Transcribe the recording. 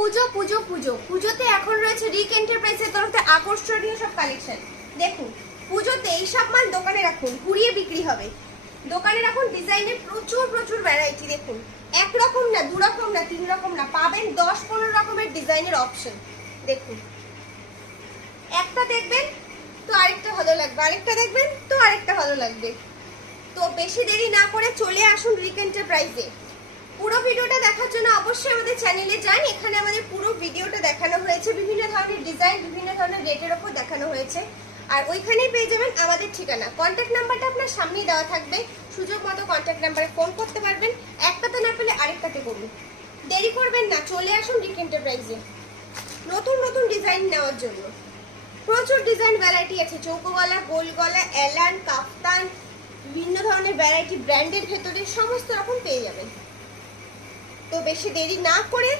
পুজো পুজো পুজো পুজোতে এখন রয়েছে রিক এন্টারপ্রাইজের তরফে আকর্ষণীয় সব কালেকশন। দেখুন, পুজোতে এইসব মাল দোকানে রাখুন, ঘুরিয়ে বিক্রি হবে। দোকানে রাখুন, ডিজাইনের প্রচুর প্রচুর ভ্যারাইটি। দেখুন, একরকম না, দু রকম না, তিন রকম না, পাবেন 10-15 রকমের ডিজাইনের অপশন। দেখুন, একটা দেখবেন তো আরেকটা ভালো লাগবে, আরেকটা দেখবেন তো আরেকটা ভালো লাগবে। তো বেশি দেরি না করে চলে আসুন রিক এন্টারপ্রাইজে। পুরো ভিডিওটা দেখার জন্য অবশ্যই আমাদের চ্যানেলে যান। এখানে আমাদের পুরো ভিডিওটা দেখানো হয়েছে, বিভিন্ন ধরনের ডিজাইন, বিভিন্ন ধরনের রেটের ওপর দেখানো হয়েছে। আর ওইখানেই পেয়ে যাবেন আমাদের ঠিকানা। কন্ট্যাক্ট নাম্বারটা আপনার সামনেই দেওয়া থাকবে, সুযোগ মতো কন্ট্যাক্ট নাম্বারে ফোন করতে পারবেন। একটাতে না পেলে আরেকটাতে করুন, দেরি করবেন না, চলে আসুন রিক এন্টারপ্রাইজে নতুন নতুন ডিজাইন নেওয়ার জন্য। প্রচুর ডিজাইন ভ্যারাইটি আছে, চৌকো গলা, গোল গলা, এলান, কাফতান, বিভিন্ন ধরনের ভ্যারাইটি ব্র্যান্ডের ভেতরে সমস্ত রকম পেয়ে যাবেন। তো বেশি দেরি না করে